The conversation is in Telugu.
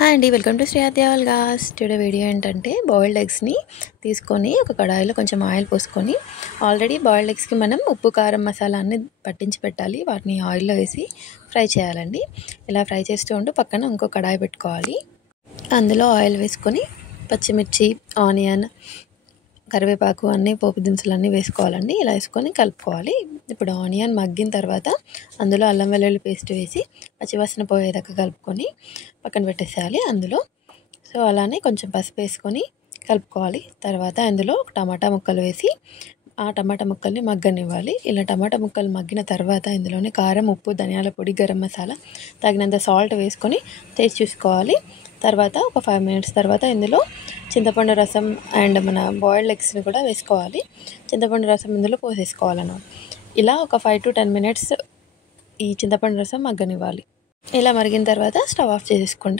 హాయ్ అండి, వెల్కమ్ టు శ్రీ ఆద్యావల్ గాస్. టుడే వీడియో ఏంటంటే బాయిల్డ్ ఎగ్స్ని తీసుకొని ఒక కడాయిలో కొంచెం ఆయిల్ పోసుకొని ఆల్రెడీ బాయిల్డ్ ఎగ్స్కి మనం ఉప్పు కారం మసాలా అన్ని పట్టించి పెట్టాలి. వాటిని ఆయిల్లో వేసి ఫ్రై చేయాలండి. ఇలా ఫ్రై చేస్తూ ఉంటూ పక్కన ఇంకో కడాయి పెట్టుకోవాలి. అందులో ఆయిల్ వేసుకొని పచ్చిమిర్చి, ఆనియన్, కరివేపాకు అన్నీ పోపు దినుసులు అన్నీ వేసుకోవాలండి. ఇలా వేసుకొని కలుపుకోవాలి. ఇప్పుడు ఆనియన్ మగ్గిన తర్వాత అందులో అల్లం వెల్లుల్లి పేస్ట్ వేసి పచ్చివాసన పోయేదాకా కలుపుకొని పక్కన పెట్టేసేయాలి. అలానే కొంచెం పసుపు వేసుకొని కలుపుకోవాలి. తర్వాత అందులో టమాటా ముక్కలు వేసి ఆ టమాటా ముక్కల్ని మగ్గనివ్వాలి. ఇలా టమాటా ముక్కలు మగ్గిన తర్వాత ఇందులోనే కారం, ఉప్పు, ధనియాల పొడి, గరం మసాలా, తగినంత సాల్ట్ వేసుకొని టేస్ట్ చూసుకోవాలి. తర్వాత ఒక 5 మినిట్స్ తర్వాత ఇందులో చింతపండు రసం అండ్ మన బాయిల్డ్ ఎగ్స్ని కూడా వేసుకోవాలి. చింతపండు రసం ఇందులో పోసేసుకోవాలన్నమాట. ఇలా ఒక 5 to 10 మినిట్స్ ఈ చింతపండు రసం మగ్గనివ్వాలి. ఇలా మరిగిన తర్వాత స్టవ్ ఆఫ్ చేసేసుకోండి.